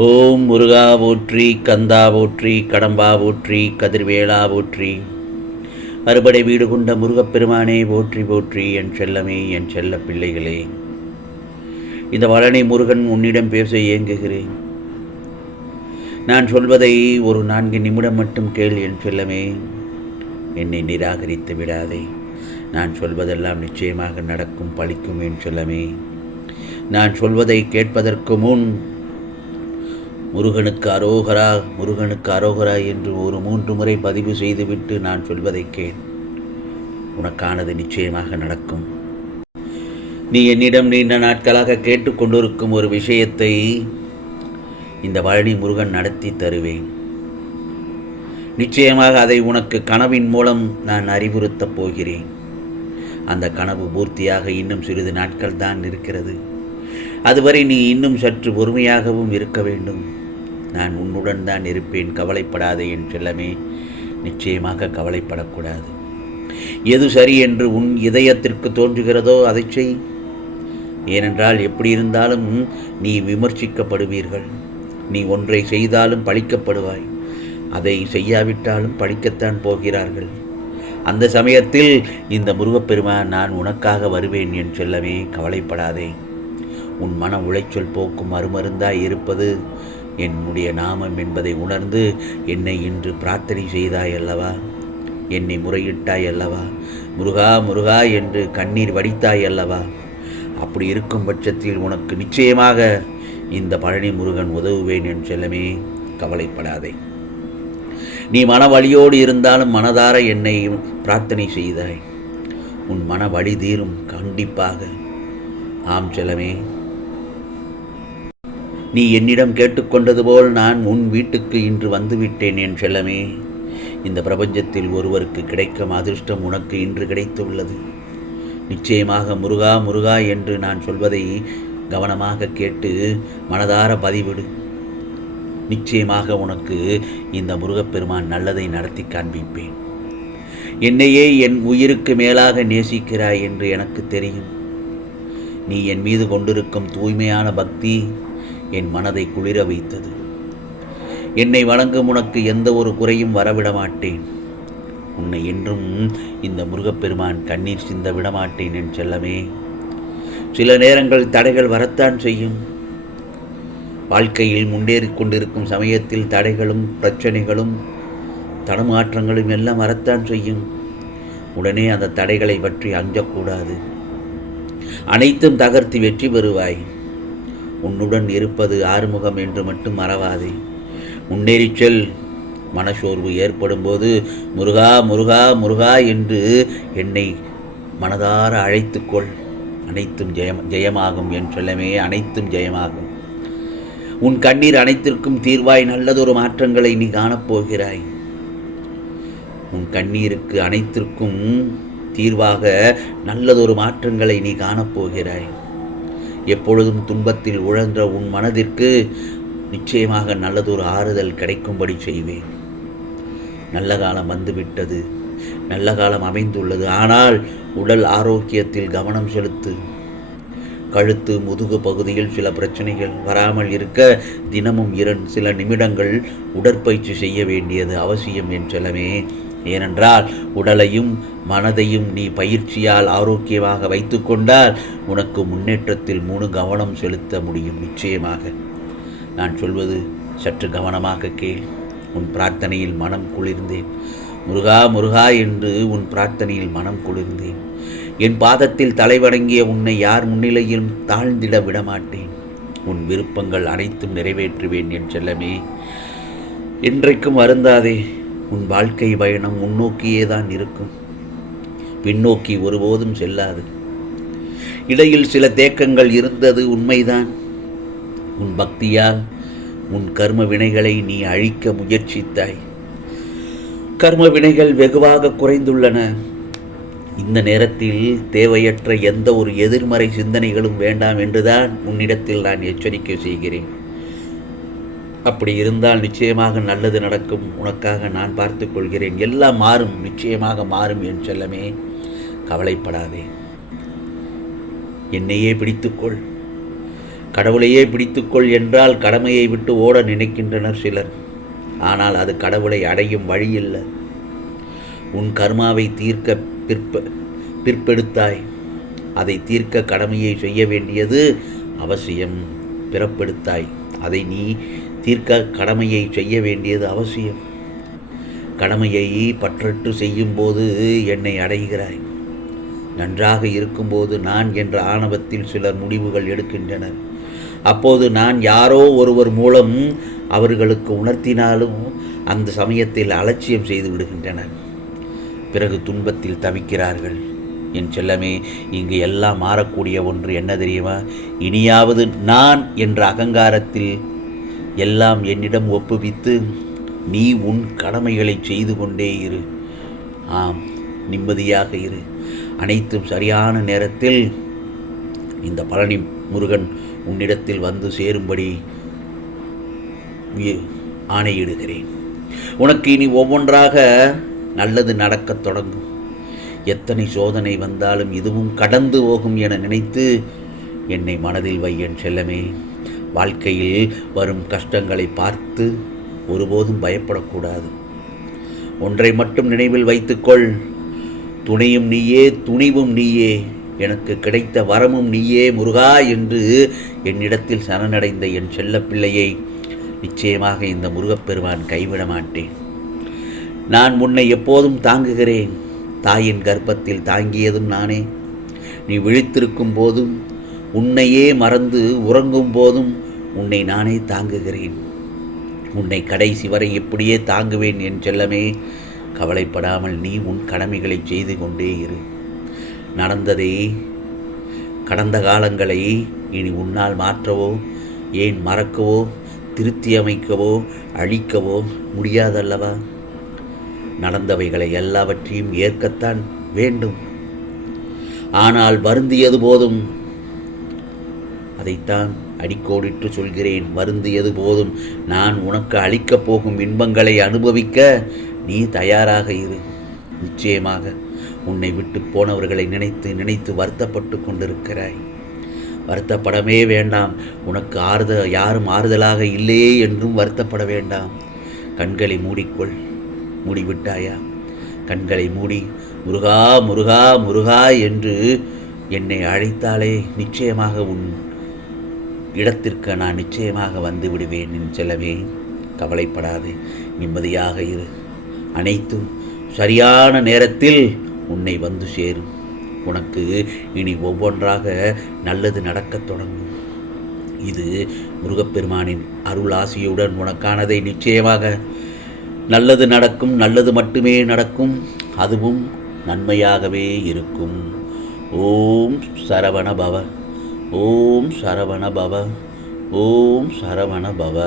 ஓம் முருகா போற்றி, கந்தா போற்றி, கடம்பா போற்றி, கதிர்வேளா போற்றி. அறுபடை வீடு கொண்ட முருகப்பெருமானே போற்றி போற்றி. என் செல்லமே, என் செல்ல பிள்ளைகளே, இந்த வளனை முருகன் உன்னிடம் பேச இயங்குகிறேன். நான் சொல்வதை ஒரு 4 நிமிடம் மட்டும் கேள் என் செல்லமே. என்னை நிராகரித்து விடாதே. நான் சொல்வதெல்லாம் நிச்சயமாக நடக்கும், பலிக்கும் என் செல்லமே. நான் சொல்வதை கேட்பதற்கு முன் முருகனுக்கு அரோகரா, முருகனுக்கு அரோகரா என்று ஒரு 3 முறை பதிவு செய்துவிட்டு நான் சொல்வதை கேள். உனக்கானது நிச்சயமாக நடக்கும். நீ என்னிடம் நீண்ட நாட்களாக கேட்டுக்கொண்டிருக்கும் ஒரு விஷயத்தை இந்த பழனி முருகன் நடத்தி தருவேன். நிச்சயமாக அதை உனக்கு கனவின் மூலம் நான் அறிவுறுத்தப் போகிறேன். அந்த கனவு பூர்த்தியாக இன்னும் சிறிது நாட்கள் தான் இருக்கிறது. அதுவரை நீ இன்னும் சற்று பொறுமையாகவும் இருக்க வேண்டும். நான் உன்னுடன் தான் இருப்பேன், கவலைப்படாதே என் செல்லமே. நிச்சயமாக கவலைப்படக்கூடாது. எது சரி என்று உன் இதயத்திற்கு தோன்றுகிறதோ அதை செய். ஏனென்றால் எப்படி இருந்தாலும் நீ விமர்சிக்கப்படுவீர்கள். நீ ஒன்றை செய்தாலும் பழிக்கப்படுவாய், அதை செய்யாவிட்டாலும் பழிக்கத்தான் போகிறார்கள். அந்த சமயத்தில் இந்த முருகப்பெருமான் நான் உனக்காக வருவேன் என் செல்லமே, கவலைப்படாதே. உன் மன உளைச்சல் போக்கும் மறுமருந்தாய் இருப்பது என்னுடைய நாமம் என்பதை உணர்ந்து என்னை இன்று பிரார்த்தனை செய்தாய் அல்லவா? என்னை முறையிட்டாய் அல்லவா? முருகா முருகா என்று கண்ணீர் வடித்தாய் அல்லவா? அப்படி இருக்கும் பட்சத்தில் உனக்கு நிச்சயமாக இந்த பழனி முருகன் உதவுவேன் என் செல்லமே, கவலைப்படாதே. நீ மன வலியோடு இருந்தாலும் மனதார என்னை பிரார்த்தனை செய்தாய். உன் மன வலி தீரும் கண்டிப்பாக. ஆம் செல்லமே, நீ என்னிடம் கேட்டுக்கொண்டது போல் நான் உன் வீட்டுக்கு இன்று வந்துவிட்டேன் என் செல்லமே. இந்த பிரபஞ்சத்தில் ஒருவருக்கு கிடைக்கும் அதிர்ஷ்டம் உனக்கு இன்று கிடைத்துள்ளது. நிச்சயமாக முருகா முருகா என்று நான் சொல்வதை கவனமாக கேட்டு மனதார பதிவிடு. நிச்சயமாக உனக்கு இந்த முருகப்பெருமான் நல்லதை நடத்தி காண்பிப்பேன். என்னையே என் உயிருக்கு மேலாக நேசிக்கிறாய் என்று எனக்கு தெரியும். நீ என் மீது கொண்டிருக்கும் தூய்மையான பக்தி என் மனதை குளிர வைத்தது. என்னை வணங்கும் உனக்கு எந்த ஒரு குறையும் வரவிட மாட்டேன். உன்னை என்றும் இந்த முருகப்பெருமான் கண்ணீர் சிந்த விடமாட்டேன் என் செல்லமே. சில நேரங்கள் தடைகள் வரத்தான் செய்யும். வாழ்க்கையில் முன்னேறி கொண்டிருக்கும் சமயத்தில் தடைகளும் பிரச்சனைகளும் தடுமாற்றங்களும் எல்லாம் வரத்தான் செய்யும். உடனே அந்த தடைகளை பற்றி அஞ்சக்கூடாது. அனைத்தும் தகர்த்து வெற்றி பெறுவாய். உன்னுடன் இருப்பது ஆறுமுகம் என்று மட்டும் மறவாதே. முன்னேறி செல். மனசோர்வு ஏற்படும் போது முருகா முருகா முருகா என்று என்னை மனதார அழைத்துக்கொள். அனைத்தும் ஜெயமாகும் என் செல்லமே, அனைத்தும் ஜெயமாகும். உன் கண்ணீர் அனைத்திற்கும் தீர்வாய் நல்லதொரு மாற்றங்களை நீ காணப்போகிறாய். உன் கண்ணீருக்கு அனைத்திற்கும் தீர்வாக நல்லதொரு மாற்றங்களை நீ காணப்போகிறாய். எப்பொழுதும் துன்பத்தில் உழன்ற உன் மனதிற்கு நிச்சயமாக நல்லதொரு ஆறுதல் கிடைக்கும்படி செய்வேன். நல்ல காலம் வந்துவிட்டது, நல்ல காலம் அமைந்துள்ளது. ஆனால் உடல் ஆரோக்கியத்தில் கவனம் செலுத்து. கழுத்து முதுகு பகுதியில் சில பிரச்சனைகள் வராமல் இருக்க தினமும் சில நிமிடங்கள் உடற்பயிற்சி செய்ய வேண்டியது அவசியம் என் செல்லமே. ஏனென்றால் உடலையும் மனதையும் நீ பயிற்சியால் ஆரோக்கியமாக வைத்து கொண்டால் உனக்கு முன்னேற்றத்தில் கவனம் செலுத்த முடியும். நிச்சயமாக நான் சொல்வது சற்று கவனமாக கேள். உன் பிரார்த்தனையில் மனம் குளிர்ந்தேன். முருகா முருகா என்று உன் பிரார்த்தனையில் மனம் குளிர்ந்தேன். என் பாதத்தில் தலைவணங்கிய உன்னை யார் முன்னிலையிலும் தாழ்ந்திட விடமாட்டேன். உன் விருப்பங்கள் அனைத்தும் நிறைவேற்றுவேன் என் செல்லமே. என்றைக்கும் வருந்தாதே. உன் வாழ்க்கை பயணம் முன்னோக்கியே தான் இருக்கும், பின்னோக்கி ஒருபோதும் செல்லாது. இடையில் சில தேக்கங்கள் இருந்தது உண்மைதான். உன் பக்தியால் உன் கர்ம வினைகளை நீ அழிக்க முயற்சித்தாய். கர்ம வினைகள் வெகுவாக குறைந்துள்ளன. இந்த நேரத்தில் தேவையற்ற எந்த ஒரு எதிர்மறை சிந்தனைகளும் வேண்டாம் என்றுதான் உன்னிடத்தில் நான் எச்சரிக்கை செய்கிறேன். அப்படி இருந்தால் நிச்சயமாக நல்லது நடக்கும். உனக்காக நான் பார்த்து கொள்கிறேன். எல்லாம் மாறும், நிச்சயமாக மாறும் என் செல்லமே, கவலைப்படாதே. என்னையே பிடித்துக்கொள். கடவுளையே பிடித்துக்கொள் என்றால் கடமையை விட்டு ஓட நினைக்கின்றனர் சிலர். ஆனால் அது கடவுளை அடையும் வழியில்லை. உன் கர்மாவை தீர்க்க பிற்பெடுத்தாய். அதை தீர்க்க கடமையை செய்ய வேண்டியது அவசியம். பிறப்பெடுத்தாய். அதை நீ தீர்க்க கடமையை செய்ய வேண்டியது அவசியம். கடமையை பற்றற்று செய்யும்போது என்னை அடைகிறாய். நன்றாக இருக்கும்போது நான் என்ற ஆணவத்தில் சிலர் முடிவுகள் எடுக்கின்றனர். அப்போது நான் யாரோ ஒருவர் மூலம் அவர்களுக்கு உணர்த்தினாலும் அந்த சமயத்தில் அலட்சியம் செய்து விடுகின்றனர். பிறகு துன்பத்தில் தவிக்கிறார்கள். என் செல்லமே, இங்கு எல்லாம் மாறக்கூடிய ஒன்று என்ன தெரியுமா? இனியாவது நான் என்ற அகங்காரத்தில் எல்லாம் என்னிடம் ஒப்புவித்து நீ உன் கடமைகளை செய்து கொண்டே இரு. ஆம், நிம்மதியாக இரு. அனைத்தும் சரியான நேரத்தில் இந்த பழனி முருகன் உன்னிடத்தில் வந்து சேரும்படி ஆணையிடுகிறேன். உனக்கு இனி ஒவ்வொன்றாக நல்லது நடக்கத் தொடங்கும். எத்தனை சோதனை வந்தாலும் இதுவும் கடந்து போகும் என நினைத்து என்னை மனதில் வை என் செல்லமே. வாழ்க்கையில் வரும் கஷ்டங்களை பார்த்து ஒருபோதும் பயப்படக்கூடாது. ஒன்றை மட்டும் நினைவில் வைத்துக்கொள். துணையும் நீயே, துணிவும் நீயே, எனக்கு கிடைத்த வரமும் நீயே முருகா என்று என்னிடத்தில் சரணடைந்த என் செல்ல பிள்ளையை நிச்சயமாக இந்த முருகப்பெருமான் கைவிட மாட்டேன். நான் உன்னை எப்போதும் தாங்குகிறேன். தாயின் கர்ப்பத்தில் தாங்கியதும் நானே. நீ விழித்திருக்கும் போதும் உன்னையே மறந்து உறங்கும் போதும் உன்னை நானே தாங்குகிறேன். உன்னை கடைசி வரை இப்படியே தாங்குவேன் என் செல்லமே. கவலைப்படாமல் நீ உன் கடமைகளை செய்து கொண்டே இரு. நடந்ததை, கடந்த காலங்களை இனி உன்னால் மாற்றவோ, ஏன் மறக்கவோ, திருத்தி அமைக்கவோ, அழிக்கவோ முடியாதல்லவா? நடந்தவைகளை எல்லாவற்றையும் ஏற்கத்தான் வேண்டும். ஆனால் வருந்தியது போதும். அதைத்தான் அடிக்கோடிட்டு சொல்கிறேன். வருந்தியது போதும். நான் உனக்கு அளிக்கப் போகும் இன்பங்களை அனுபவிக்க நீ தயாராக இரு. நிச்சயமாக உன்னை விட்டு போனவர்களை நினைத்து நினைத்து வருத்தப்பட்டு கொண்டிருக்கிறாய். வருத்தப்படவே வேண்டாம். உனக்கு யாரும் ஆறுதலாக இல்லையே என்றும் வருத்தப்பட வேண்டாம். கண்களை மூடிக்கொள். மூடிவிட்டாயா? கண்களை மூடி முருகா முருகா முருகா என்று என்னை அழைத்தாலே நிச்சயமாக உன் இடத்திற்கு நான் நிச்சயமாக வந்து விடுவேன் என் செல்லவே. கவலைப்படாதே, நிம்மதியாக இரு. அனைத்தும் சரியான நேரத்தில் உன்னை வந்து சேரும். உனக்கு இனி ஒவ்வொன்றாக நல்லது நடக்கத் தொடங்கும். இது முருகப்பெருமானின் அருள் ஆசியுடன் உனக்கானதை. நிச்சயமாக நல்லது நடக்கும். நல்லது மட்டுமே நடக்கும். அதுவும் நன்மையாகவே இருக்கும். ஓம் சரவண பவ. ஓம் சரவண பவ. ஓம் சரவண பவ.